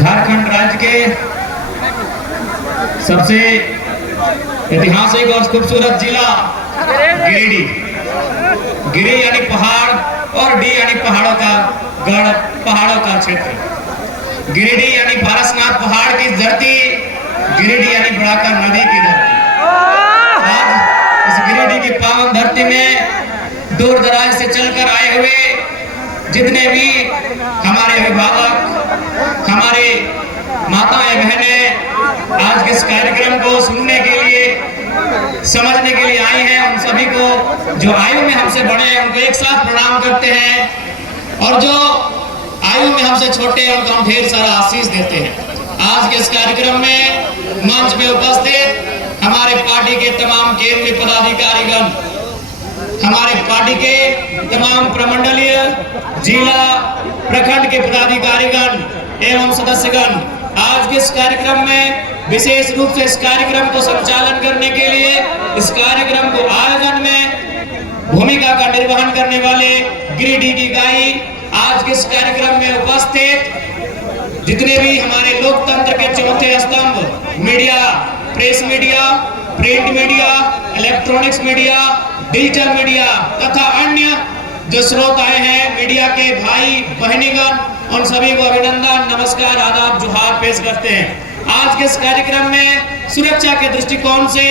झारखंड राज्य के सबसे ऐतिहासिक और खूबसूरत जिला गिरिडीह। गिरि यानी पहाड़ और डी यानी पहाड़ों का गढ़, पहाड़ों का क्षेत्र। गिरिडीह यानी पारसनाथ पहाड़ की धरती, गिरिडीह यानी बुढ़ाकर नदी की धरती। आज इस गिरिडीह की पावन धरती में दूर दराज से चलकर आए हुए जितने भी हमारे अभिभावक, हमारे माताएं बहनें आज के इस कार्यक्रम को सुनने के लिए, समझने के लिए आए हैं, उन सभी को जो आयु में हमसे बड़े हैं उनको एक साथ प्रणाम करते हैं और जो आयु में हमसे छोटे हैं उनको हम ढेर सारा आशीष देते हैं। आज के इस कार्यक्रम में मंच पे उपस्थित हमारे पार्टी के तमाम केंद्रीय पदाधिकारीगण, हमारे पार्टी के तमाम प्रमंडलीय, जिला, प्रखंड के पदाधिकारीगण एवं सदस्यगण, आज के इस कार्यक्रम में विशेष रूप से इस कार्यक्रम को संचालन करने के लिए, इस कार्यक्रम को आयोजन में भूमिका का निर्वहन करने वाले गिरिडीह की गाई, आज के इस कार्यक्रम में उपस्थित जितने भी हमारे लोकतंत्र के चौथे स्तंभ media, press media, print media, electronics media, digital media तथा अन्य जो स्रोत आए हैं मीडिया के भाई बहनीगण, उन सभी को अभिनंदन, नमस्कार, आदाब, जोहार पेश करते हैं। आज के इस कार्यक्रम में सुरक्षा के दृष्टिकोण से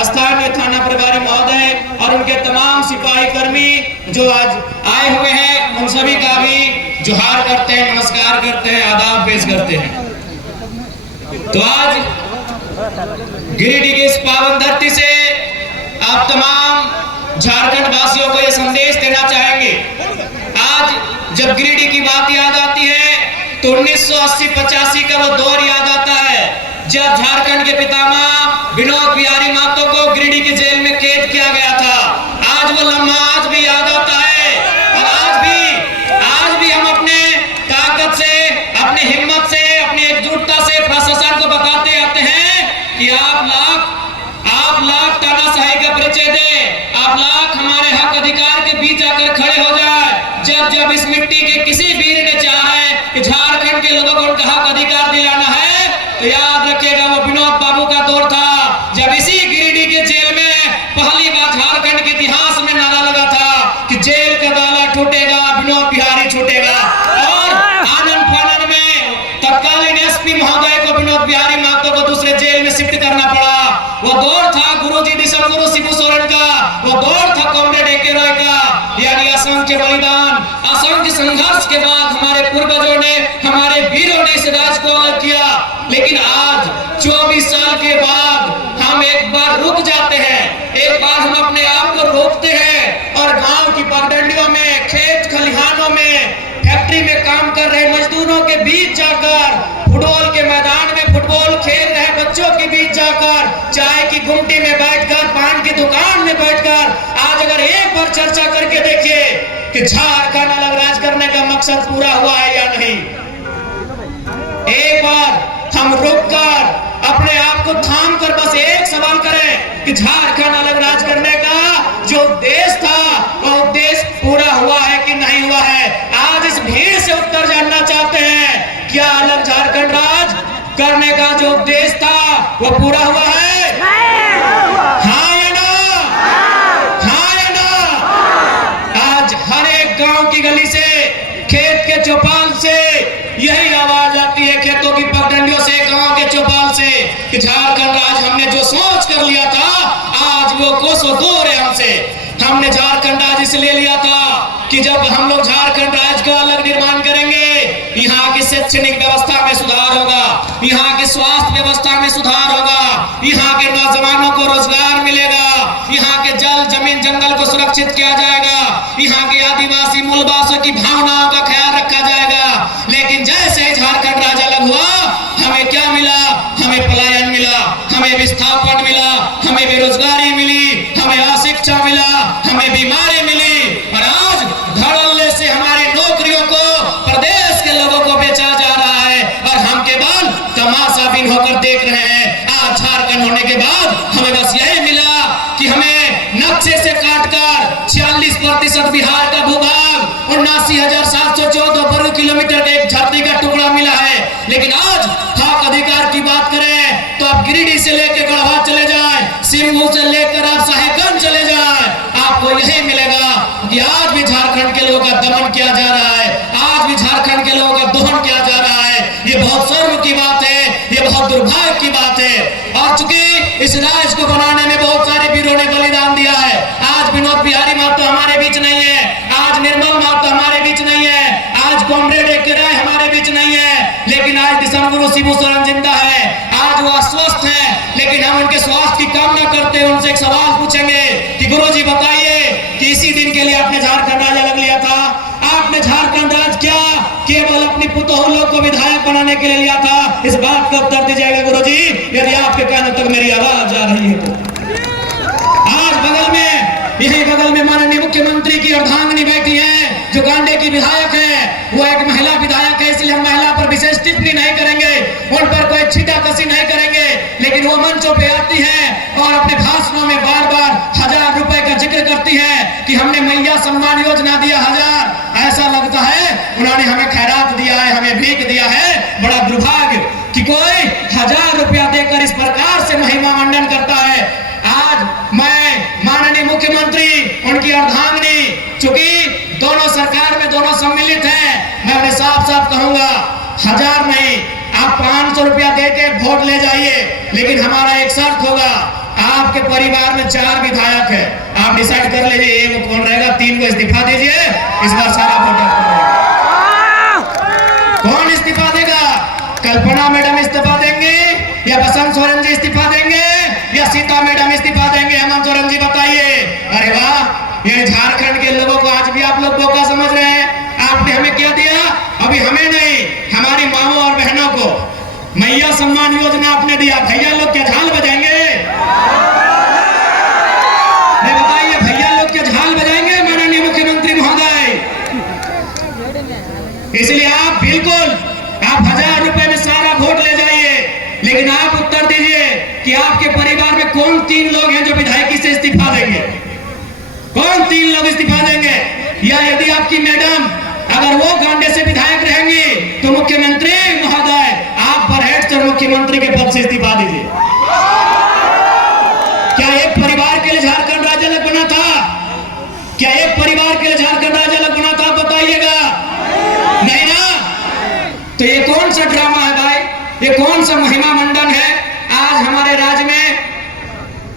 स्थानीय थाना प्रभारी महोदय और उनके तमाम सिपाही कर्मी जो आज आए हुए हैं उन सभी का भी जोहार करते हैं, नमस्कार करते हैं, आदाब पेश करते हैं। तो आज गिरिडीह की इस पावन धरती से आप तमाम झारखंड वासियों को यह संदेश देना चाहेंगे। आज जब गिरिडीह की बात याद आती है तो 1980-85 का वो दौर याद आता है जब झारखंड के पितामह विनोद बिहारी महतो को गिरिडीह की जेल में कैद किया गया था। आज वो लम्हा आज भी याद आता है और आज भी हम अपने ताकत से, अपनी हिम्मत से, अपनी एकजुटता से प्रशासन को बताते आते हैं कि आप लाख तानाशाही का परिचय दे, आप लाख हमारे हक अधिकार के बीच आकर खड़े हो जाए। जब इस मिट्टी के किसी वीर ने चाहा है कि झारखंड के लोगों को उनका हक अधिकार दिलाना है तो याद रखिएगा वो विनोद बाबू का दौर था जब इसी गिरिडीह के जेल में पहली बार झारखंड के इतिहास में नारा लगा था कि जेल का ताला टूटेगा, विनोद बिहारी छूटेगा। और आनंद फानन में तत्कालीन एसपी महोदय को विनोद बिहारी महतो को दूसरे जेल में शिफ्ट करना पड़ा। वो दौर था गुरुजी दिशम गुरु शिबू सोरेन का, वो दौर था कॉमरेड ए.के. रॉय का। यानी असंख्य बलिदान, असंख्य संघर्ष के बाद हमारे पूर्वजों ने, हमारे वीरों ने इस राज्य को अलग किया। लेकिन आज 24 साल के बाद हम एक बार रुक जाते हैं, एक बार हम अपने आप को रोकते हैं और गांव की पगडंडियों में, खेत खलिहानों में, फैक्ट्री में काम कर रहे मजदूरों के बीच जाकर, फुटबॉल के मैदान में फुटबॉल खेल रहे बच्चों के बीच जाकर, चाय की गुमटी में बैठकर, पान की दुकान में बैठकर आज अगर एक बार चर्चा करके देखिए कि झारखंड अलग राज करने का मकसद पूरा हुआ है या नहीं। एक बार हम रुककर अपने आप को थाम कर बस एक सवाल करें कि झारखंड अलग राज करने का जो उद्देश्य था वो उद्देश्य पूरा हुआ है कि नहीं हुआ है। आज इस भीड़ से उत्तर जानना चाहते हैं, क्या अलग झारखंड राज करने का जो उद्देश्य था वो पूरा हुआ है? हाँ या ना? हाँ या ना? आज हर एक गांव की गली से, खेत के चौपाल से यही आवाज आती है, खेतों की पगडंडियों से, गांव के चौपाल से कि झारखंड राज आज हमने जो सोच कर लिया था, आज वो कोसों दूर है हमसे। हमने झारखंड राज्य इसलिए लिया था कि जब हम लोग झारखंड राज्य का अलग निर्माण करेंगे, यहाँ की शैक्षणिक व्यवस्था में सुधार होगा, यहाँ की स्वास्थ्य व्यवस्था में सुधार होगा, यहाँ के नौजवानों को रोजगार मिलेगा, यहाँ के जल जमीन जंगल को सुरक्षित किया जाएगा, यहाँ के आदिवासी मूलवासियों की भावनाओं का ख्याल रखा जाएगा। लेकिन जैसे झारखंड राज्य अलग हुआ, हमें क्या मिला? हमें पलायन मिला, हमें विस्थापन मिला, हमें बेरोजगारी मिली, हमें अशिक्षा मिला, हमें बीमारी मिली, और आज धड़ल्ले से हमारी नौकरियों को प्रदेश के लोगों को बेचा जा रहा है और हम केवल तमाशाबीन होकर देख रहे हैं। आज झारखंड होने के बाद हमें बस यही मिला कि हमें नक्शे से काटकर 46% बिहार का भूभाग 79,714 वर्ग किलोमीटर के एक धरती का टुकड़ा मिला है। लेकिन आज हक अधिकार की बात करें तो आप गिरिडीह से लेकर गढ़वा चले जाए, सिंहभूम से लेकर आप साहेबगंज चले जाए, आपको यही मिलेगा कि आज भी झारखंड के लोगों का दमन किया जा रहा है, आज भी झारखंड के लोगों का दोहन किया जा रहा है। ये बहुत शर्म की बात है, ये बहुत दुर्भाग्य की बात है। और चूंकि इस राज्य को बनाने में बहुत सारे वीरों ने बलिदान दिया है, आज विनोद बिहारी महतो हमारे बीच नहीं है, आज निर्मल महतो हमारे बीच नहीं है, आज कॉमरेड ए.के. राय हमारे बीच नहीं है, लेकिन आज दिसंबर गुरु शिबू सोरेन जिंदा है, आज वो अस्वस्थ है। लेकिन हम उनके स्वास्थ्य की कामना करते हैं, उनसे एक सवाल पूछेंगे कि गुरुजी बताइए कि इसी दिन के लिए आपने झारखंड राज्य अलग लिया था, आपने झारखंड राज्य क्या केवल अपनी पुतोह लोग को विधायक बनाने के लिए लिया था? इस बात का उत्तर दीजिएगा गुरुजी, यदि आपके कानों तक मेरी आवाज आ रही है तो। आज बगल में, यही बगल में माननीय मुख्यमंत्री की अर्धांगिनी बैठी है जो गांडे की विधायक है, वो एक महिला विधायक है, इसलिए हम महिला पर विशेष टिप्पणी नहीं करेंगे, उन पर कोई छीटाकशी नहीं करेंगे। लेकिन वो मंचों पे आती है और अपने भाषणों में बार बार 1000 रुपए का जिक्र करती है कि हमने मैया सम्मान योजना दिया 1000। ऐसा लगता है उन्होंने हमें खैरात दिया है, हमें भीख दिया है। बड़ा दुर्भाग्य कि कोई 1000 रुपया देकर इस प्रकार से महिमा मंडन करता है। आज मैं माननीय मुख्यमंत्री, उनकी अर्धांगिनी, चूंकि दोनों सरकार में दोनों सम्मिलित हैं, मैं उन्हें साफ साफ कहूंगा 1000 नहीं, आप 500 रुपया देके वोट ले जाइए, लेकिन हमारा एक शर्त होगा, आपके परिवार में 4 विधायक है, आप डिसाइड कर लीजिए एक कौन रहेगा, 3 को इस्तीफा दीजिए, इस बार सारा वोट कौन इस्तीफा देगा? कल्पना मैडम इस्तीफा देंगे या बसंत सोरेन जी इस्तीफा देंगे या सीता मैडम इस्तीफा देंगे? हेमंत सोरेन जी बताइए। अरे वाह, ये झारखंड के लोगों को आज भी आप लोग बोका समझ रहे हैं। आपने हमें क्या दिया? अभी हमें नहीं, हमारी माओ और बहनों को मैया सम्मान योजना आपने दिया। भैया लोग क्या झाल बजाएंगे? बताइए, भैया लोग क्या झाल बजाएंगे माननीय मुख्यमंत्री महोदय? इसलिए आप बिल्कुल 1000 रुपए में सारा वोट ले जाइए, लेकिन आप उत्तर दीजिए कि आपके परिवार में कौन 3 लोग हैं जो विधायकी से इस्तीफा देंगे? कौन 3 लोग इस्तीफा देंगे? या यदि आपकी मैडम अगर वो गांडे से विधायक रहेंगी तो मुख्यमंत्री महोदय आप बरहेट से मुख्यमंत्री के पद से इस्तीफा दीजिए। क्या एक परिवार के लिए झारखंड राज्य अलग बना था? क्या एक परिवार के लिए झारखंड राज्य अलग बना था? बताइएगा। नहीं ना? तो ये कौन सा ड्रामा है भाई? ये कौन सा महिमा मंडन है? आज हमारे राज्य में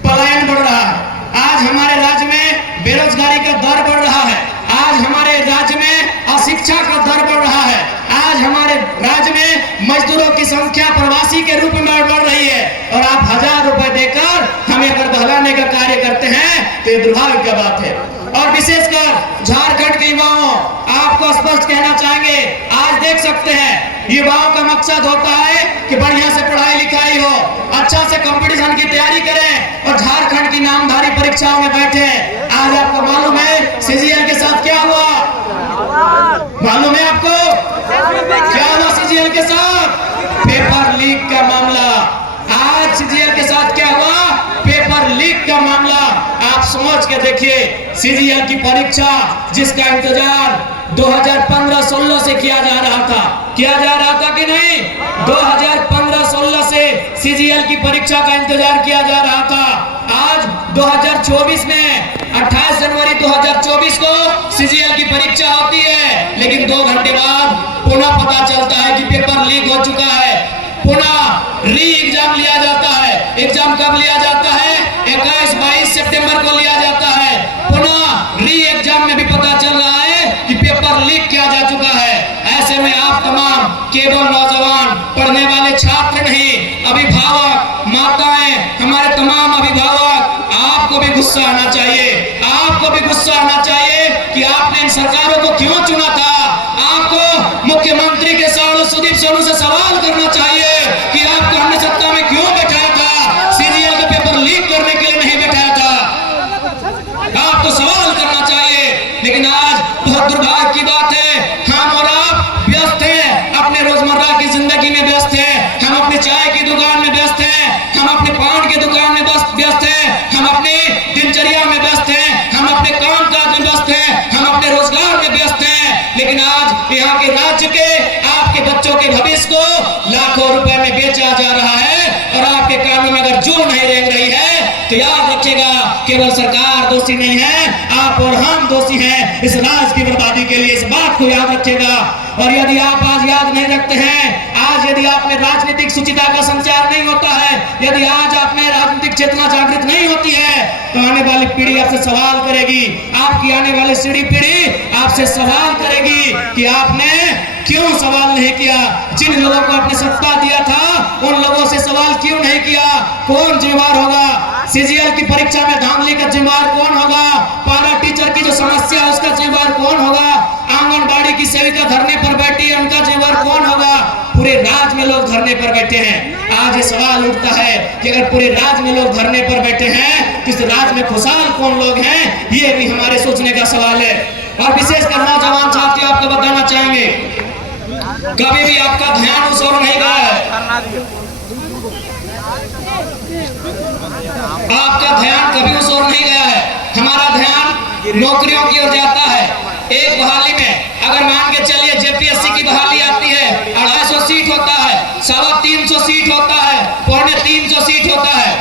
पलायन बढ़ रहा है, आज हमारे राज्य में बेरोजगारी का दर बढ़ रहा है, आज हमारे राज्य में अशिक्षा का दर बढ़ रहा है, आज हमारे राज्य में मजदूरों की संख्या प्रवासी के रूप में बढ़ रही है, और आप 1000 रुपए देकर हमें अगर बहलाने का कार्य करते हैं तो ये दुर्भाग्य की बात है। और विशेषकर झारखंड के युवाओं, आपको स्पष्ट कहना चाहेंगे, आज देख सकते हैं युवाओं का मकसद होता है कि बढ़िया से पढ़ाई लिखाई हो, अच्छा से कंपटीशन की तैयारी करें और झारखंड की नामधारी परीक्षाओं में बैठे। आज आपको मालूम है सीजीएल के साथ क्या हुआ? मालूम है आपको क्या हुआ सीजीएल के साथ? पेपर लीक का मामला। आज सीजीएल के साथ क्या हुआ? पेपर लीक का मामला। आप समझ के देखिए, सीजीएल की परीक्षा जिसका इंतजार 2015-16 से किया जा रहा था कि नहीं? 2015-16 से सीजीएल की परीक्षा का इंतजार किया जा रहा था। आज 2024 में 28 जनवरी 2024 को सीजीएल की परीक्षा होती है, लेकिन 2 घंटे बाद पुनः पता चलता है कि पेपर लीक हो चुका है, पुनः री एग्जाम लिया जाता है। एग्जाम कब लिया जाता है? 21-22 सितंबर को लिया जाता है। पुनः री एग्जाम में भी पता चल रहा है कि पेपर लीक किया जा चुका है। ऐसे में आप तमाम केवल नौजवान पढ़ने वाले छात्र नहीं, अभिभावक, माताएं, हमारे तमाम अभिभावक, आपको भी गुस्सा आना चाहिए। आपको भी गुस्सा आना चाहिए कि आपने इन सरकारों को क्यों चुना था। आपको मुख्यमंत्री के साथ सुदीप सोनू से सवाल करना चाहिए कि आपको हमने सत्ता में क्यों बैठाया था। सीजीएल का पेपर लीक करने के लिए नहीं बैठाया था। आपको सवाल करना चाहिए। लेकिन आज बहुत दुर्भाग्य की बात है, हम और आप व्यस्त हैं, अपने रोजमर्रा की जिंदगी में व्यस्त हैं। हम अपनी चाय की दुकान में व्यस्त हैं, हम अपने पान की दुकान में व्यस्त हैं, हम अपनी दिनचर्या में व्यस्त हैं, हम अपने काम काज में व्यस्त हैं, हम अपने रोजगार में व्यस्त हैं। लेकिन आज यहाँ के राज्य के आपके बच्चों के भविष्य को लाखों रुपए में बेचा जा रहा है और आपके कानों में अगर जू नहीं रेंग रही है तो याद रखिएगा, केवल सरकार दोषी नहीं है, आप और हम दोषी हैं इस राज्य की बर्बादी के लिए। इस बात को याद रखिएगा। और यदि आप आज याद नहीं रखते हैं, आज यदि आप में राजनीतिक सुचिता का संचार नहीं होता है, यदि आज आप में राजनीतिक चेतना जागृत नहीं होती है, तो आने वाली पीढ़ी आपसे सवाल करेगी। आपकी आने वाली पीढ़ी आपसे सवाल करेगी कि आपने क्यों सवाल नहीं किया। जिन लोगों को आपने सत्ता दिया था उन लोगों से सवाल क्यों नहीं किया। कौन जिम्मेदार होगा? सीजीएल की परीक्षा में धांधली का जिम्मेदार कौन होगा? पारा टीचर की जो समस्या है उसका जिम्मेदार कौन होगा? आंगनबाड़ी की सेविका धरने पर बैठी है, उनका जिम्मेदार कौन होगा? पूरे राज्य में लोग धरने पर बैठे हैं। आज ये सवाल उठता है कि अगर पूरे राज्य में लोग धरने पर बैठे हैं तो इस राज्य में खुशहाल कौन लोग हैं? ये भी हमारे सोचने का सवाल है। और विशेषकर नौजवान साथी आपको बताना चाहेंगे, कभी भी आपका ध्यान उस ओर नहीं गया है। आपका ध्यान कभी उस ओर नहीं गया है। हमारा ध्यान नौकरियों की ओर जाता है। एक बहाली में अगर मान के चलिए जेपीएससी की बहाली आती है, 250 सीट होता है, 350 सीट होता है, 350 सीट होता है।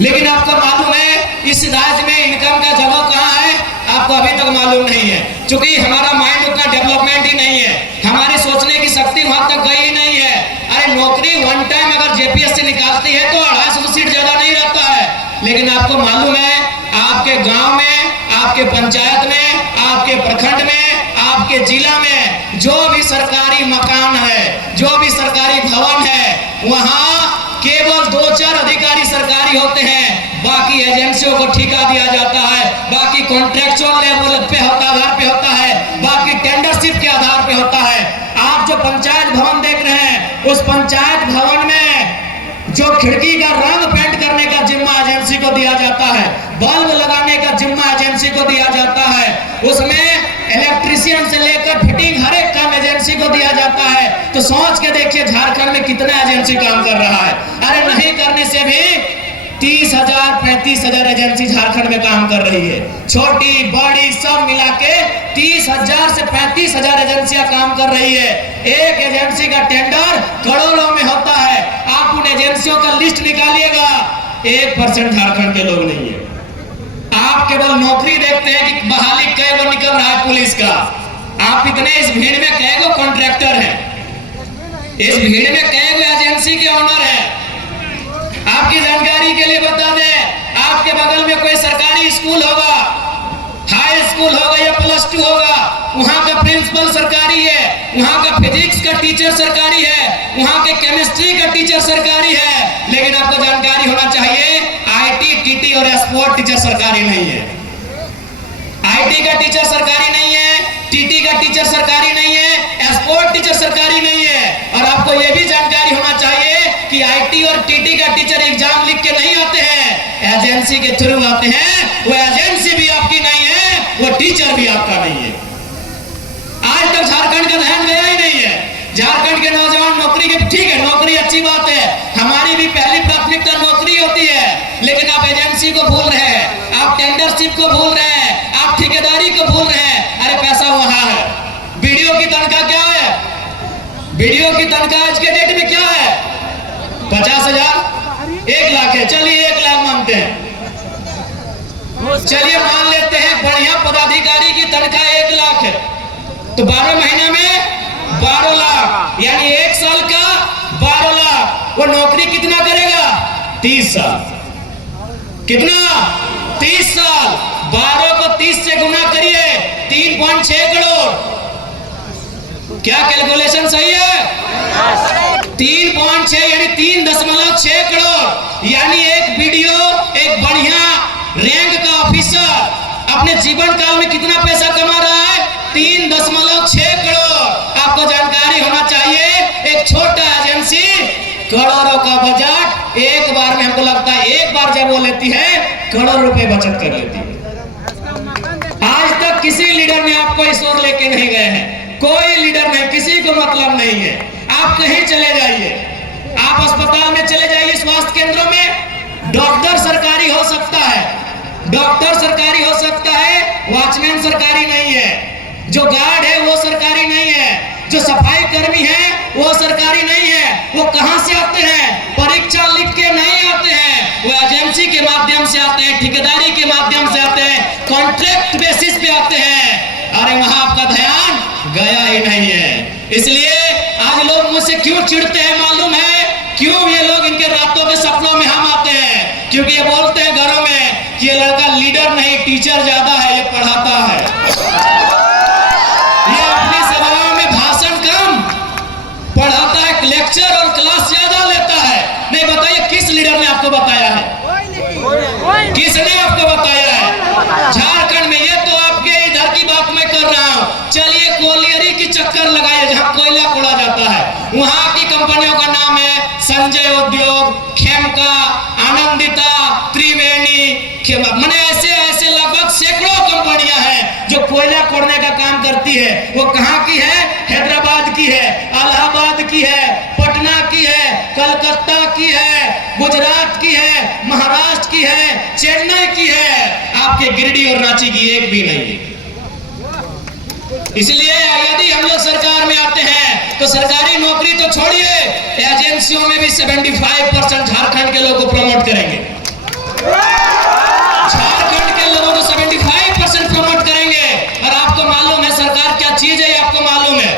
लेकिन आपको मालूम है इस राज्य में इनकम का जगह कहाँ है? आपको अभी तक मालूम नहीं है, क्योंकि हमारा माइंड उतना डेवलपमेंट ही नहीं है, हमारी सोचने की शक्ति वहां तक गई ही नहीं है। अरे नौकरी वन टाइम अगर जेपीएससी निकालती है तो 250 सीट ज्यादा नहीं रहता है। लेकिन आपको मालूम है आपके गांव में, आपके पंचायत में, आपके प्रखंड में, आपके जिला में जो भी सरकारी मकान है, जो भी सरकारी भवन है, वहां केवल 2-4 अधिकारी सरकारी होते हैं। बाकी एजेंसियों को ठेका दिया जाता है, बाकी कॉन्ट्रैक्चुअल लेवल पे आधार पे होता है, बाकी टेंडरशिप के आधार पे होता है। आप जो पंचायत भवन देख रहे हैं, उस पंचायत भवन में जो खिड़की का रंग पेंट करने का जिम्मा एजेंसी को दिया जाता है, बल्ब लगाने का जिम्मा एजेंसी को दिया जाता है, उसमें इलेक्ट्रिशियन से लेकर फिटिंग हर एक काम एजेंसी को दिया जाता है। तो सोच के देखिए झारखंड में कितना एजेंसी काम कर रहा है। अरे नहीं करने से भी 30,000 35,000 एजेंसी झारखंड में काम कर रही है। छोटी बड़ी सब मिला के 30,000 से 35,000 एजेंसियां काम कर रही है। एक एजेंसी का टेंडर करोड़ों में होता है। आप उन एजेंसियों का लिस्ट निकालिएगा, 1% झारखंड के लोग नहीं है। आप केवल नौकरी देखते हैं कि बहाली कै गो निकल रहा है पुलिस का। आप इतने इस भीड़ में कै गो कॉन्ट्रैक्टर है, इस भीड़ में कै गो एजेंसी के ओनर है। आपकी जानकारी के लिए बता दें, आपके बगल में कोई सरकारी स्कूल होगा, हाई स्कूल होगा या +2 होगा, वहां का प्रिंसिपल सरकारी है, वहां का फिजिक्स का टीचर सरकारी है, वहां के केमिस्ट्री का टीचर सरकारी है। लेकिन आपको जानकारी होना चाहिए आईटी, टीटी और स्पोर्ट टीचर सरकारी नहीं है। आईटी का टीचर सरकारी नहीं है, टीटी का टीचर सरकारी नहीं है, स्पोर्ट टीचर सरकारी नहीं है। और आपको यह भी जानकारी होना चाहिए कि आईटी और टीटी का टीचर एग्जाम लिख के नहीं आते हैं, एजेंसी के थ्रू आते हैं। वो एजेंसी भी आपकी नहीं है, वो टीचर भी आपका नहीं है। आज तक झारखंड का ध्यान गया ही नहीं है। झारखंड के नौजवान नौकरी के, ठीक है नौकरी अच्छी बात है, हमारी भी पहली प्राथमिकता नौकरी होती है, लेकिन आप एजेंसी को भूल रहे हैं, आप टेंडरशिप को भूल रहे हैं, आप ठेकेदारी को भूल रहे हैं। अरे पैसा वहां है। वीडियो की तनख्वाह क्या है? वीडियो की तनख्वाह आज के डेट में क्या है? 50,000, 1 लाख है। चलिए 1 लाख मानते हैं, चलिए मान लेते हैं बढ़िया पदाधिकारी की तनख्वाह 1 लाख है, तो 12 महीने में 12 लाख, यानी 1 साल का 12 लाख। वो नौकरी कितना करेगा? 30 साल। कितना? 30 साल। 12 को 30 से गुना करिए, 3.6 करोड़। क्या कैलकुलेशन सही है? 3.6 यानी 3.6 करोड़। यानी एक वीडियो, एक बढ़िया रैंक का ऑफिसर अपने जीवन काल में कितना पैसा कमा रहा है? 3.6 करोड़। आपको जानकारी होना चाहिए, एक छोटा एजेंसी करोड़ों का बजट एक बार में, हमको लगता है एक बार जब वो लेती है करोड़ रुपए बचत कर लेती है। आज तक किसी लीडर ने आपको इस ओर लेके नहीं गए हैं, कोई लीडर नहीं, किसी को मतलब नहीं है। आप कहीं चले जाइए, आप अस्पताल में चले जाइए, स्वास्थ्य केंद्रों में, डॉक्टर सरकारी हो सकता है, डॉक्टर सरकारी हो सकता है, वॉचमैन सरकारी नहीं है, जो गार्ड है वो सरकारी नहीं है, जो सफाई कर्मी है वो सरकारी नहीं है। वो कहां से आते हैं? परीक्षा लिख के नहीं आते हैं, वो एजेंसी के माध्यम से आते हैं, ठेकेदारी के माध्यम से आते हैं, कॉन्ट्रैक्ट बेसिस पे आते हैं। अरे वहां आपका ध्यान गया ही नहीं है। इसलिए आज लोग मुझसे क्यों चिढ़ते हैं मालूम है? क्यों ये लोग इनके रातों के सपनों में हम आते हैं? क्योंकि ये बोलते हैं घरों में कि ये लड़का लीडर नहीं, टीचर ज्यादा है, ये पढ़ाता है, ये अपनी सभाओं में भाषण कम पढ़ाता है, लेक्चर और क्लास ज्यादा लेता है। नहीं, बताइए किस लीडर ने आपको बताया है? किसने आपको बताया है? झारखंड में, ये तो आपके इधर की बात मैं कर रहा हूं। चलिए कोलियरी की चक्कर लगाए, जहां कोयला कोड़ा जाता है, वहां की कंपनियों का नाम है संजय उद्योग, खेमका, आनंदिता, त्रिवेणी, मैंने ऐसे ऐसे लगभग सैकड़ों कंपनियां हैं जो कोयला कोड़ने का काम करती है। वो कहां की है? हैदराबाद की है, इलाहाबाद की है, पटना की है, कलकत्ता की है, गुजरात की है, महाराष्ट्र की है, चेन्नई की है। आपके गिरिडीह और रांची की एक भी नहीं है। इसलिए यदि हम लोग सरकार में आते हैं तो सरकारी नौकरी तो छोड़िए, एजेंसियों में भी 75% झारखंड के लोगों को प्रमोट करेंगे, झारखंड के लोगों को 75% प्रमोट करेंगे। और आपको मालूम है सरकार क्या चीज है, आपको मालूम है।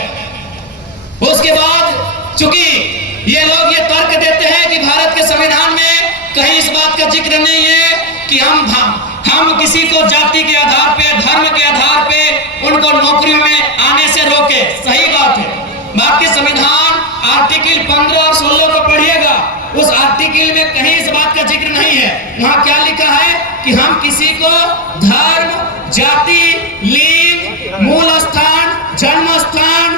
उसके बाद चूंकि ये लोग ये तर्क देते हैं कि भारत के संविधान में कहीं इस बात का जिक्र नहीं है कि हम किसी को जाति के आधार पे, धर्म के आधार पे उनको नौकरियों में आने से रोके। सही बात है, बाकी संविधान आर्टिकल 15 और 16 को पढ़िएगा, उस आर्टिकल में कहीं इस बात का जिक्र नहीं है। वहां क्या लिखा है कि हम किसी को धर्म, जाति, लिंग, मूल स्थान, जन्म स्थान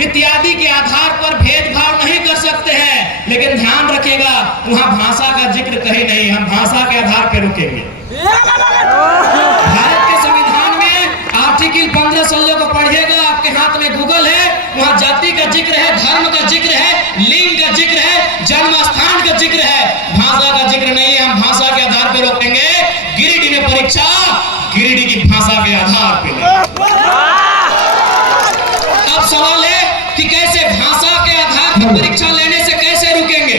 इत्यादि के आधार पर भेदभाव नहीं कर सकते हैं। लेकिन ध्यान रखिएगा, वहां भाषा का जिक्र कहीं नहीं, हम भाषा के आधार पर रुकेंगे। भारत के संविधान में आर्टिकल 15-16 को पढ़िएगा, आपके हाथ में गूगल है, वहां जाति का जिक्र है, धर्म का जिक्र है, लिंग का जिक्र है, जन्म स्थान का जिक्र है, भाषा का जिक्र नहीं है। हम भाषा के आधार पर रोकेंगे। गिरिडीह में परीक्षा गिरिडीह की भाषा के आधार पर। अब सवाल है कि कैसे भाषा के आधार पर परीक्षा लेने से कैसे रुकेंगे?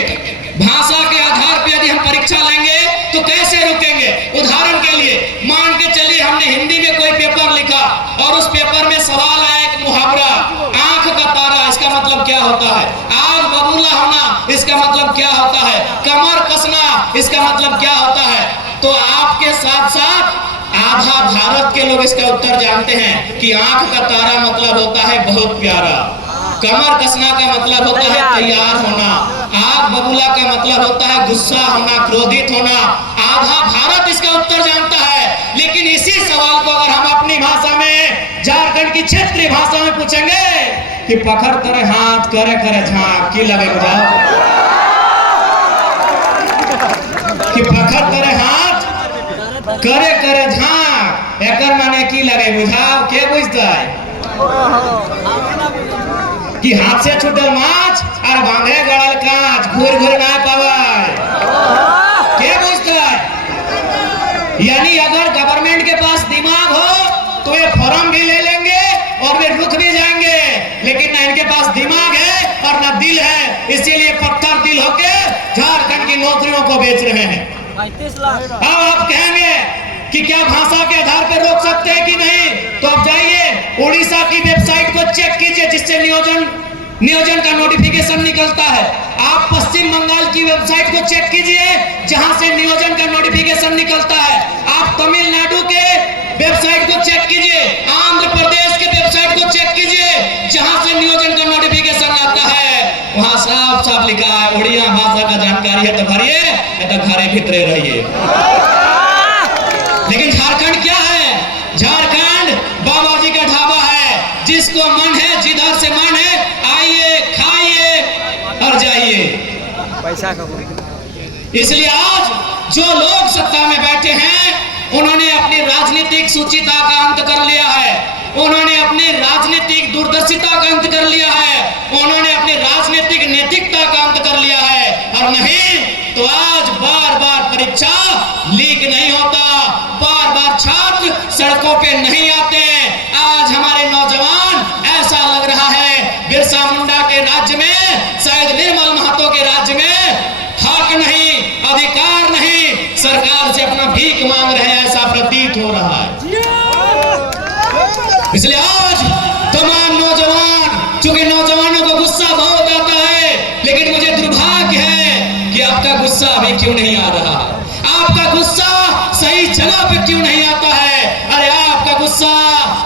भाषा के आधार पर यदि हम परीक्षा लेंगे तो कैसे रुकेंगे? उदाहरण के लिए मान के चलिए हमने हिंदी में कोई पेपर लिखा और उस पेपर में सवाल आया एक मुहावरा, आंख का तारा, इसका मतलब क्या होता है? आग बबूला होना, इसका मतलब क्या होता है? कमर कसना, इसका मतलब क्या होता है? तो आपके साथ साथ आधा भारत के लोग इसका उत्तर जानते हैं कि आंख का तारा मतलब होता है बहुत प्यारा, कमर कसना का मतलब होता है तैयार होना, आग बबूला का मतलब होता है गुस्सा होना, क्रोधित होना। आधा भारत इसका उत्तर जानता है। लेकिन इसी सवाल को अगर हम अपनी भाषा में, झारखंड की क्षेत्रीय भाषा में पूछेंगे कि पखर करे हाथ, करे करे झांक, की लगे बुझाओ? कि पखर करे हाथ, करे करे झांक, एकर माने की लगे बुझाओ? के बुझता है कि हाथ से छूटल माछ और बांधे गड़ल कांच, घूर घूर ना पावे? के बुझता है? यानी अगर गवर्नमेंट के पास दिमाग हो तो ये फॉर्म भी ले लेंगे और वे रुक भी जाएंगे, लेकिन ना इनके पास दिमाग है और ना दिल है, इसीलिए पत्थर दिल होके झारखंड की नौकरियों को बेच रहे हैं। अब आप कहेंगे कि क्या भाषा के आधार पर रोक सकते हैं कि नहीं? तो आप जाइए उड़ीसा की वेबसाइट को चेक कीजिए, जिससे नियोजन का नोटिफिकेशन निकलता है। आप पश्चिम बंगाल की वेबसाइट को चेक कीजिए, जहां से नियोजन का नोटिफिकेशन निकलता है। आप तमिलनाडु के वेबसाइट को चेक कीजिए, आंध्र प्रदेश के वेबसाइट को चेक कीजिए, जहां से नियोजन का नोटिफिकेशन आता है, वहां साफ साफ लिखा है उड़िया भाषा का जानकारी है तो भरिए, नहीं तो घरे भीतरे रहिए। लेकिन झारखंड क्या है? झारखंड बाबा जी का ढाबा है। जिसको मन है, जिधर से मन है, आइए, खाइए और जाइए। पैसा का इसलिए आज जो लोग सत्ता में बैठे हैं, उन्होंने अपनी राजनीतिक सुचिता का अंत कर लिया है, उन्होंने अपनी राजनीतिक दूरदर्शिता का अंत कर लिया है, उन्होंने अपनी राजनीतिक नैतिकता का अंत कर लिया है। और नहीं तो आज बार बार परीक्षा लीक नहीं होता, बार बार छात्र सड़कों पे नहीं आते। आज हमारे नौजवान, ऐसा लग रहा है बिरसा मुंडा के राज्य में, शायद निर्मल महतो के राज्य में हक नहीं, अधिकार नहीं, सरकार से अपना भीख मांग रहे हैं, ऐसा प्रतीत हो रहा है। इसलिए आज तमाम नौजवान, चूंकि नौजवानों को गुस्सा बहुत आता है, लेकिन मुझे दुर्भाग्य है कि आपका गुस्सा अभी क्यों नहीं आ रहा है, आपका गुस्सा सही जगह पे क्यों नहीं आता है। अरे आपका गुस्सा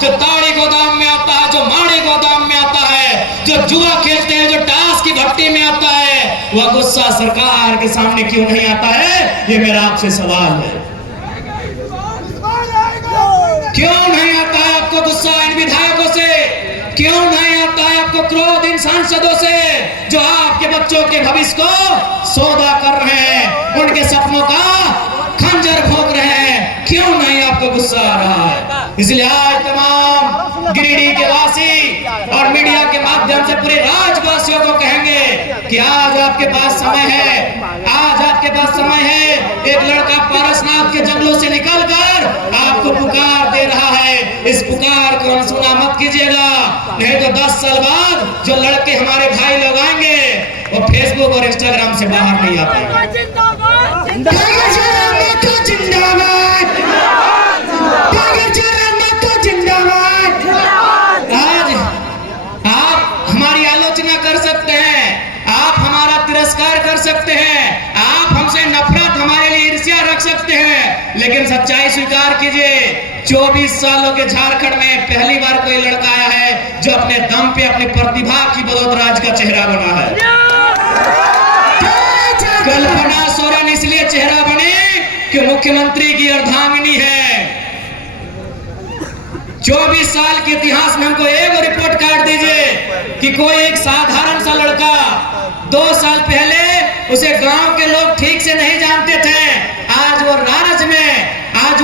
जो ताड़ी गोदाम में आता है, जो माड़ी गोदाम में आता है, जो जुआ खेलते हैं, जो टास की भट्टी में आता है, वह गुस्सा सरकार के सामने क्यों नहीं आता है? ये मेरा आपसे सवाल है। क्यों नहीं आता है आपको गुस्सा इन विधायकों से? क्यों नहीं आता है आपको क्रोध इन सांसदों से, जो आपके बच्चों के भविष्य को सौदा कर रहे हैं, उनके सपनों का खंजर भोंक रहे हैं? क्यों नहीं आपको गुस्सा आ रहा है? इसलिए आज तमाम गिरिडीह के वासी और मीडिया के माध्यम से पूरे राज्यवासियों को कहेंगे कि आज आपके पास समय है, आज आपके पास समय है। एक लड़का पारसनाथ के जंगलों से निकलकर आपको पुकार दे रहा है, इस पुकार को अनसुना मत कीजिएगा, नहीं तो 10 साल बाद जो लड़के हमारे भाई लोग आएंगे, वो फेसबुक और इंस्टाग्राम से बाहर नहीं आ पाएंगे। आज आप हमारी आलोचना कर सकते हैं, आप हमारा तिरस्कार कर सकते हैं, आप हमसे नफरत, हमारे लिए ईर्ष्या रख सकते हैं, लेकिन सच्चाई स्वीकार कीजिए, 24 सालों के झारखंड में पहली बार कोई लड़का आया है जो अपने दम पे, अपनी प्रतिभा की बदौलत राज का चेहरा बना है। कल्पना सोरेन इसलिए चेहरा बने कि मुख्यमंत्री की अर्धांगिनी है। 24 साल के इतिहास में हमको एक रिपोर्ट कार्ड दीजिए कि कोई एक साधारण सा लड़का 2 साल पहले उसे गांव के लोग ठीक से नहीं जानते थे, आज वो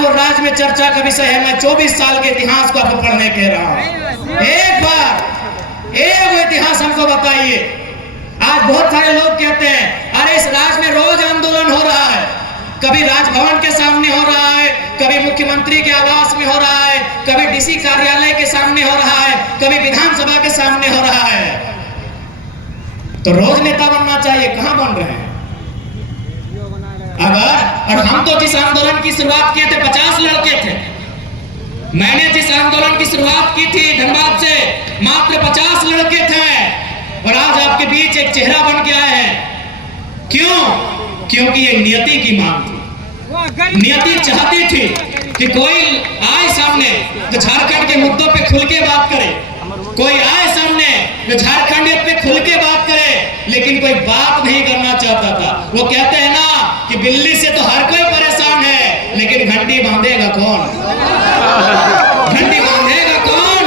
राज में चर्चा का विषय है। मैं 24 साल के इतिहास को आपको पढ़ने कह रहा हूं। एक बार एक इतिहास हमको बताइए। आज बहुत सारे लोग कहते हैं अरे इस राज्य में रोज आंदोलन हो रहा है, कभी राजभवन के सामने हो रहा है, कभी मुख्यमंत्री के आवास में हो रहा है, कभी डीसी कार्यालय के सामने हो रहा है, कभी विधानसभा के सामने हो रहा है। तो रोज नेता बनना चाहिए, कहां बन रहे हैं? अगर और हम तो जिस आंदोलन की शुरुआत किए थे 50 लड़के थे, मैंने जिस आंदोलन की शुरुआत की थी धनबाद से मात्र 50 लड़के थे, और आज आपके बीच एक चेहरा बन के आए हैं। क्यों? क्योंकि ये नियति की मांग थी। नियति चाहती थी कि कोई आए सामने जो झारखंड के मुद्दों पे खुल के बात करे, कोई आए सामने जो झारखंडियत पे खुल के बात करे, लेकिन कोई बात नहीं करना चाहता था। वो कहते हैं ना कि बिल्ली से तो हर कोई परेशान है, लेकिन घंटी बांधेगा कौन? घंटी बांधेगा कौन?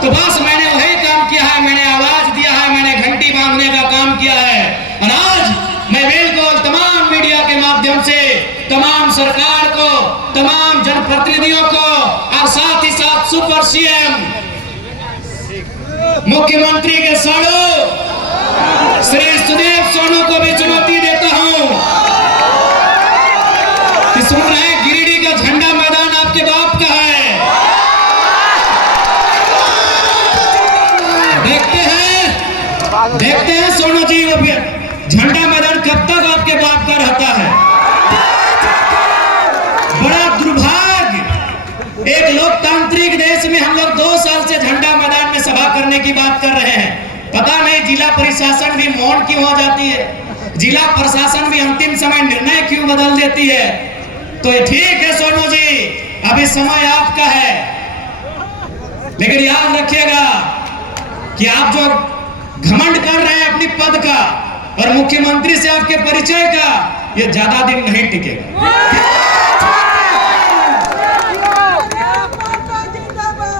तो बस मैंने वही काम किया है, मैंने आवाज दिया है, मैंने घंटी बांधने का काम किया है। और आज मैं बिल्कुल तमाम मीडिया के माध्यम से तमाम सरकार को, तमाम जनप्रतिनिधियों को और साथ ही साथ सुपर सीएम मुख्यमंत्री के साड़ू श्री सुदेव सोनू को भी चुनौती देता हूं कि सुन रहे हैं गिरिडीह का झंडा मैदान आपके बाप का है। देखते हैं सोनू जी वो झंडा मैदान कब तक आपके बाप का रहता है। बड़ा दुर्भाग्य, एक लोकतांत्रिक देश में हम लोग 2 साल से झंडा मैदान में सभा करने की बात कर रहे हैं। पता नहीं जिला परिषद शासन भी मौन क्यों हो जाती है? जिला प्रशासन भी अंतिम समय निर्णय क्यों बदल देती है? तो ये ठीक है सोनू जी, अभी समय आपका है, लेकिन याद रखिएगा कि आप जो घमंड कर रहे हैं अपनी पद का और मुख्यमंत्री से आपके परिचय का, ये ज्यादा दिन नहीं टिकेगा।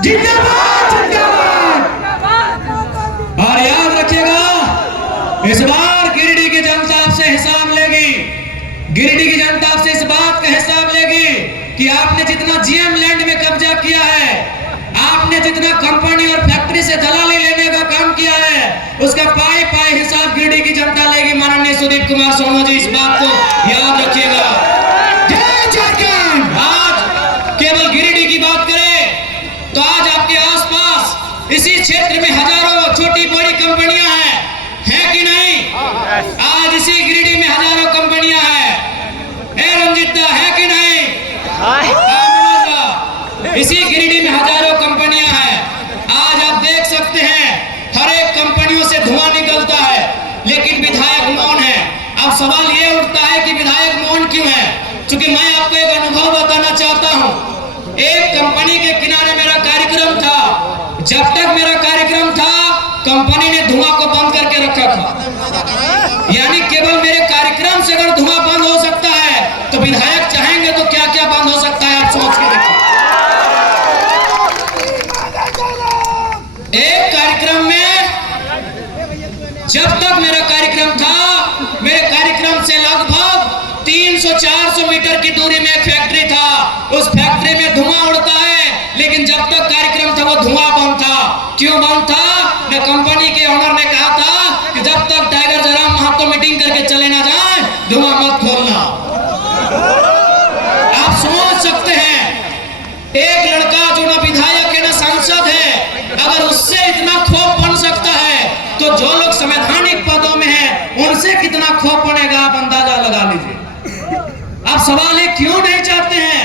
जिंदाबाद जिंदाबाद। और याद रखिएगा, इस बार गिरिडीह की जनता आपसे हिसाब लेगी। गिरिडीह की जनता आपसे इस बात का हिसाब लेगी कि आपने जितना जीएम लैंड में कब्जा किया है, आपने जितना कंपनी और फैक्ट्री से दलाली लेने का काम किया है, उसका पाए पाए हिसाब गिरिडीह की जनता लेगी। माननीय सुदीप कुमार सोनू जी, इस बात को याद रखिएगा। आज केवल गिरिडीह की बात करें तो आज आपके आसपास इसी क्षेत्र में हजारों छोटी बड़ी कंपनियां हैं कि नहीं? आज इसी गिरिडीह में हजारों कंपनियां हैं। रंजिता है कि नहीं? इसी गिरिडीह में हजारों कंपनियां हैं। आज आप देख सकते हैं हर एक कंपनियों से धुआं निकलता है, लेकिन विधायक मौन है। अब सवाल ये उठता है कि विधायक मौन क्यों है? क्योंकि मैं आपको एक अनुभव बताना चाहता हूं। एक कंपनी के किनारे मेरा कार्यक्रम था। जब तक मेरा कार्यक्रम था, कंपनी ने धुआं को बंद करके रखा था। यानी केवल मेरे कार्यक्रम से अगर धुआं बंद हो सकता है, तो विधायक चाहेंगे तो क्या क्या बंद हो सकता है, आप सोच के देखिए। एक कार्यक्रम में जब तक मेरा कार्यक्रम था, मेरे कार्यक्रम से लगभग 300-400 मीटर की दूरी में एक फैक्ट्री था। उस फैक्ट्री में धुआं उड़ता है, लेकिन जब तक कार्यक्रम था वो धुआं बंद था। क्यों बंद था? मैं कंपनी के ओनर ने कहा था कि जब तक टाइगर जयराम महतो मीटिंग करके चले ना जाए, धुआं मत खोलना। आप समझ सकते हैं, एक लड़का जो ना विधायक है ना सांसद है, अगर उससे इतना खौफ बन सकता है, तो जो लोग संवैधानिक पदों में हैं, उनसे कितना खौफ बनेगा, आप अंदाजा लगा लीजिए। अब सवाल है, क्यों नहीं चाहते हैं?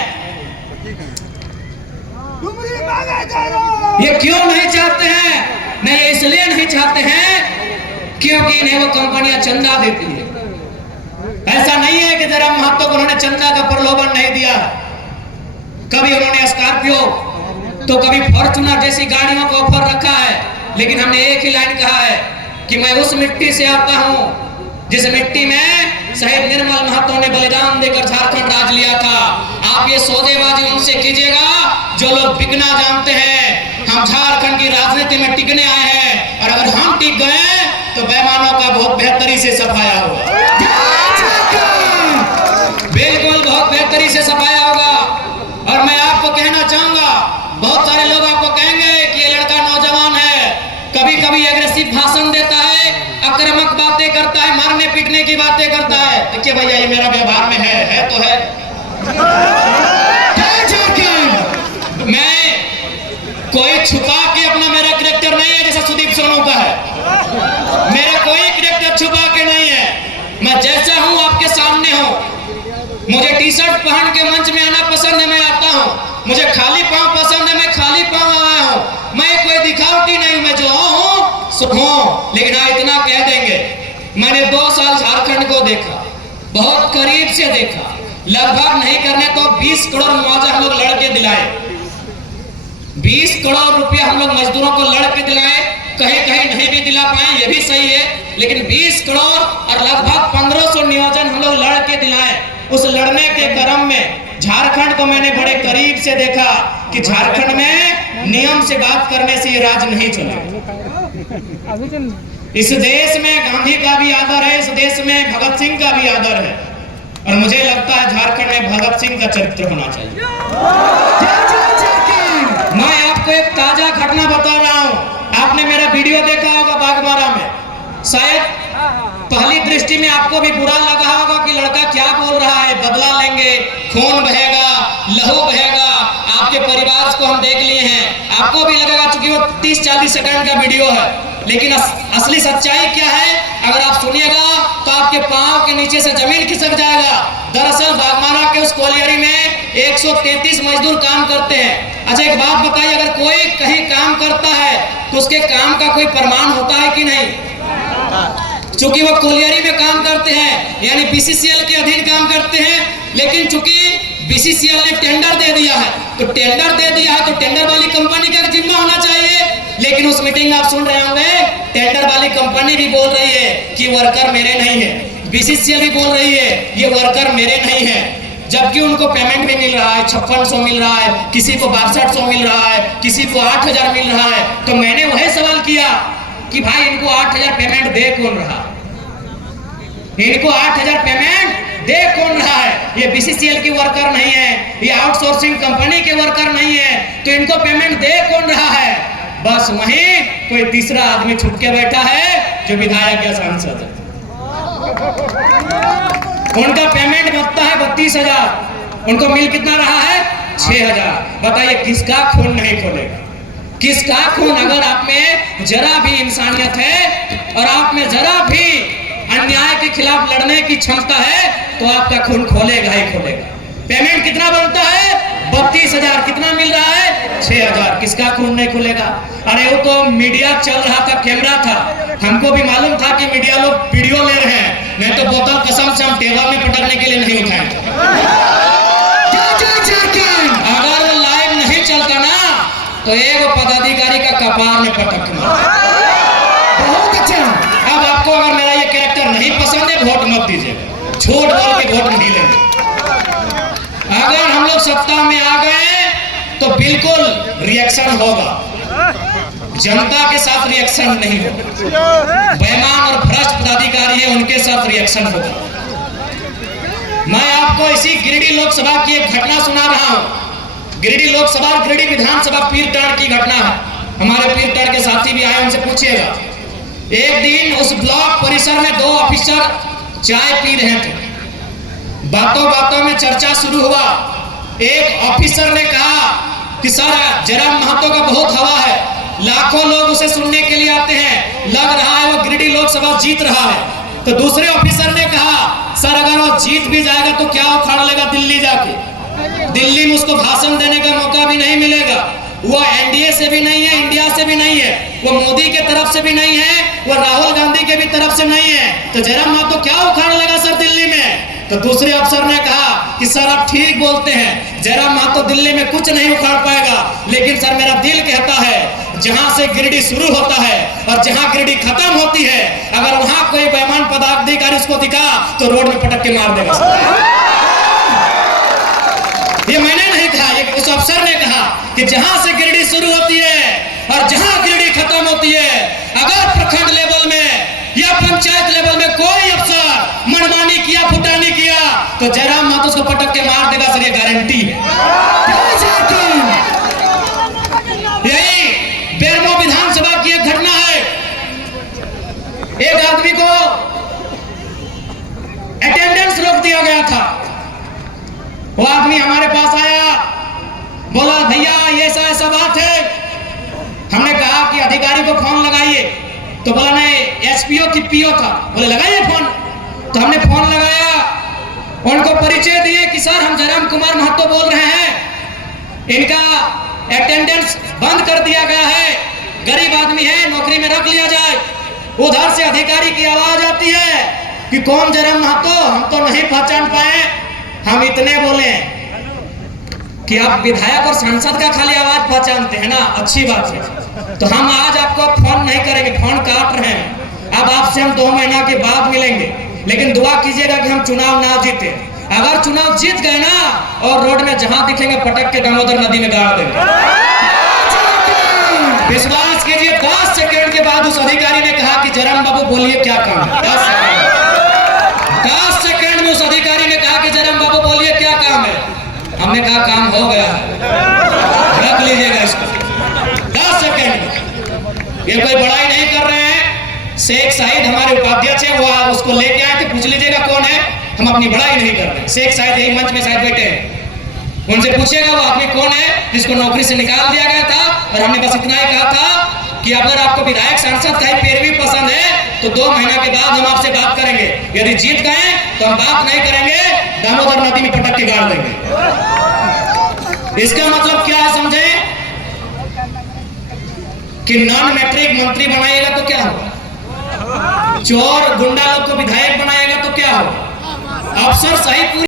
ये क्यों नहीं चाहते हैं? नहीं, ये इसलिए नहीं चाहते हैं क्योंकि इन्हें वो कंपनियां चंदा देती है। ऐसा नहीं है कि जयराम महतो को उन्होंने चंदा का प्रलोभन नहीं दिया। कभी उन्होंने स्कॉर्पियो तो कभी फॉर्च्यूनर जैसी गाड़ियों को ऑफर रखा है, लेकिन हमने एक ही लाइन कहा है कि मैं उस मिट्टी से आता हूं जिस मिट्टी में शहीद निर्मल महतो ने बलिदान देकर झारखंड राज लिया था। आप ये सौदेबाजी उनसे कीजिएगा जो लोग बिकना जानते हैं। हम झारखंड की राजनीति में टिकने आए हैं, और अगर हम टिक गए तो बेईमानों का बहुत बेहतरी से सफाया होगा। बिल्कुल बहुत बेहतरी से सफाया होगा। और मैं आपको कहना चाहूंगा, बहुत सारे लोग आपको कहेंगे कि ये लड़का नौजवान है, कभी कभी एग्रेसिव भाषण देता है, आक्रामक बातें करता है, मारने पीटने की बातें करता है। देखिए भैया, ये मेरा व्यवहार में है तो है। मैं कोई छुपा के अपना मेरा कैरेक्टर नहीं है जैसा सुदीप सोनू का है। मेरा कोई कैरेक्टर छुपा के नहीं है। मैं जैसा हूं आपके सामने हूं। मुझे टी शर्ट पहन के मंच में आना पसंद है, मैं आता हूं। मुझे खाली पांव पसंद है, मैं खाली पांव आया हूं। मैं कोई दिखावटी नहीं हूं, मैं जो हूं सो हूं। लेकिन हाँ, इतना कह देंगे, मैंने 2 साल झारखंड को देखा, बहुत करीब से देखा। लगभग नहीं करने तो 20 करोड़ मुआवजा हम लोग लड़के दिलाए। 20 करोड़ रुपया हम लोग मजदूरों को लड़के दिलाए। कहीं कहीं नहीं भी दिला पाए, ये भी सही है, लेकिन 20 करोड़ और लगभग 1500 नियोजन हम लोग लड़के दिलाए। उस लड़ने के क्रम में झारखंड को मैंने बड़े करीब से देखा कि झारखंड में नियम से बात करने से ये राज नहीं चलेगा। इस देश में गांधी का भी आदर है, इस देश में भगत सिंह का भी आदर है, और मुझे लगता है झारखंड में भगत सिंह का चरित्र होना चाहिए। मैं आपको एक ताजा घटना बता रहा हूं। आपने मेरा वीडियो देखा होगा बागबारा में, शायद पहली दृष्टि में आपको भी बुरा लगा होगा कि लड़का क्या बोल रहा है, बदला लेंगे, खून बहेगा, लहू बहेगा। आपके परिवार को हम देख लिए हैं, आपको भी लगेगा क्योंकि वो 30-40 सेकंड का वीडियो है, लेकिन असली सच्चाई क्या है अगर आप सुनिएगा तो आपके पांव के नीचे से जमीन खिसक जाएगा। दरअसल बागमारा के उस कोलियरी में 133 मजदूर काम करते हैं। अच्छा एक बात बताइए, अगर कोई कहीं काम करता है तो उसके काम का कोई प्रमाण होता है कि नहीं? चूंकि वो कोलियरी में काम करते हैं, यानी बीसीसीएल के अधीन काम करते हैं, लेकिन चूंकि बीसीसीएल ने टेंडर दे दिया है, तो टेंडर दे दिया है तो टेंडर वाली कंपनी का जिम्मा होना चाहिए। लेकिन उस मीटिंग में आप सुन रहे होंगे, टेंडर वाली कंपनी भी बोल रही है कि वर्कर मेरे नहीं है, बीसीसीएल भी बोल रही है ये वर्कर मेरे नहीं है, जबकि उनको पेमेंट भी मिल रहा है, 5600 मिल रहा है, किसी को 6200 मिल रहा है, किसी को 8000 मिल रहा है। तो मैंने वही सवाल किया कि भाई इनको 8000 पेमेंट दे कौन रहा, इनको 8000 पेमेंट दे कौन रहा है? ये बीसीसीएल की वर्कर नहीं है, ये आउटसोर्सिंग कंपनी के वर्कर नहीं है, तो इनको पेमेंट दे कौन रहा है? बस वहीं कोई तीसरा आदमी छुप के बैठा है जो विधायक या सांसद है। उनका पेमेंट बनता है 32,000, उनको मिल कितना रहा है? 6,000। बताइए किसका खून नहीं खोलेगा? किसका खून? अगर आप में जरा भी इंसानियत है और आप में जरा भी अन्याय के खिलाफ लड़ने की क्षमता है तो आपका खून खोलेगा ही खोलेगा। पेमेंट कितना बनता है? 32,000। कितना मिल रहा है? 6,000। किसका खून नहीं खुलेगा? अरे वो तो मीडिया चल रहा था, कैमरा था, हमको भी मालूम था कि मीडिया लोग वीडियो ले रहे हैं, नहीं तो बोतल कसम से हम टेबल में पटकने के लिए नहीं उठाए। अगर वो लाइव नहीं चलता ना तो एक पदाधिकारी का कपार में पटकना। बहुत अच्छा। अब आपको अगर मेरा ये कैरेक्टर नहीं पसंद है, वोट मत दीजिए, छोड़ बोल के वोट नहीं लेंगे। अगर हम लोग सत्ता में आ गए तो बिल्कुल रिएक्शन होगा, जनता के साथ रिएक्शन नहीं होगा। बेईमान और भ्रष्ट पदाधिकारी है, उनके साथ रिएक्शन होगा। मैं आपको इसी गिरिडीह लोकसभा की एक घटना सुना रहा हूं। गिरिडीह लोकसभा, गिरिडीह विधानसभा पीरटाड़ की घटना है। हमारे पीरटाड़ के साथी भी आए, उनसे पूछिएगा। एक दिन उस ब्लॉक परिसर में 2 ऑफिसर चाय पी रहे थे। बातों बातों में चर्चा शुरू हुआ। एक ऑफिसर ने कहा कि सर जयराम महतो का बहुत हवा है, लाखों लोग उसे सुनने के लिए आते हैं, लग रहा है वो गिरिडीह लोकसभा जीत रहा है। तो दूसरे ऑफिसर ने कहा सर अगर वो जीत भी जाएगा तो क्या उखाड़ लेगा दिल्ली जाके, दिल्ली में उसको भाषण देने का मौका भी नहीं मिलेगा। वो एनडीए से भी नहीं है, इंडिया से भी नहीं है, वो मोदी के तरफ से भी नहीं है, वो राहुल गांधी के भी तरफ से नहीं है, तो जयराम महतो क्या उखाड़ लेगा सर दिल्ली में? तो दूसरे अफसर ने कहा कि सर आप ठीक बोलते हैं, जयराम महतो दिल्ली में कुछ नहीं उखाड़ पाएगा, लेकिन सर मेरा दिल कहता है जहां से गिरिडीह शुरू होता है और जहां गिरिडीह खत्म होती है, अगर वहां कोई बेईमान पदाधिकारी उसको दिखा तो रोड में पटक के मार देगा। ये मैंने नहीं कहा, ये उस अफसर ने कहा कि जहां से गिरिडीह शुरू होती है और जहां गिरिडीह खत्म होती है, अगर प्रखंड लेवल में या पंचायत लेवल में कोई अफसर मनमानी किया, फुटानी किया तो जयराम महतो उसको पटक के मार देगा सर, ये गारंटी है। यही बेरमो विधानसभा की एक घटना है। एक आदमी को अटेंडेंस रोक दिया गया था। वो आदमी हमारे पास आया, बोला भैया ये ऐसा बात है। हमने कहा कि अधिकारी को फोन लगाइए, तो बोला नहीं एसपीओ की पीओ था, बोले लगाइए फोन। तो हमने फोन लगाया, उनको परिचय दिए कि सर हम जयराम कुमार महतो बोल रहे हैं, इनका अटेंडेंस बंद कर दिया गया है, गरीब आदमी है, नौकरी में रख लिया जाए। उधर से अधिकारी की आवाज आती है कि कौन जयराम महतो, हम तो नहीं पहचान पाए। हम इतने बोले कि आप विधायक और सांसद का खाली आवाज पहचानते हैं ना, अच्छी बात है, तो हम आज आपको फोन नहीं करेंगे, फोन काट रहे हैं। अब आपसे हम 2 महीना के बाद मिलेंगे, लेकिन दुआ कीजिएगा कि हम चुनाव ना जीते। अगर चुनाव जीत गए ना और रोड में जहां दिखेंगे पटक के दामोदर नदी में गाड़ देंगे। विश्वास कीजिए 10 सेकंड के बाद उस अधिकारी ने कहा कि जयराम बाबू बोलिए क्या काम है। 10 सेकंड में उस अधिकारी ने कहा कि जयराम बाबू बोलिए क्या काम है। हमने कहा काम हो गया है, रख लीजिएगा इसको। 10 सेकंड में, ये कोई बड़ाई नहीं कर रहे हैं। शेख साहिद हमारे उपाध्यक्ष हैं, वो उसको लेके आए थे, पूछ लीजिएगा कौन है, हम अपनी बड़ाई नहीं कर रहे। शेख साहिद यही मंच में शायद बैठे हैं, उनसे पूछेगा वो आदमी कौन है जिसको नौकरी से निकाल दिया गया था। और हमने बस इतना ही कहा था कि अगर आपको विधायक सांसद का ही पैरवी पसंद है तो 2 महीना के बाद हम आपसे बात करेंगे, यदि जीत गए तो हम बात नहीं करेंगे, दामोदर नदी में पटक के गाड़ देंगे। इसका मतलब क्या है समझे कि नॉन मैट्रिक मंत्री बनाइएगा तो क्या होगा? चोर गुंडा लोग को विधायक बनाएगा तो क्या हो? अफसर सही पूरी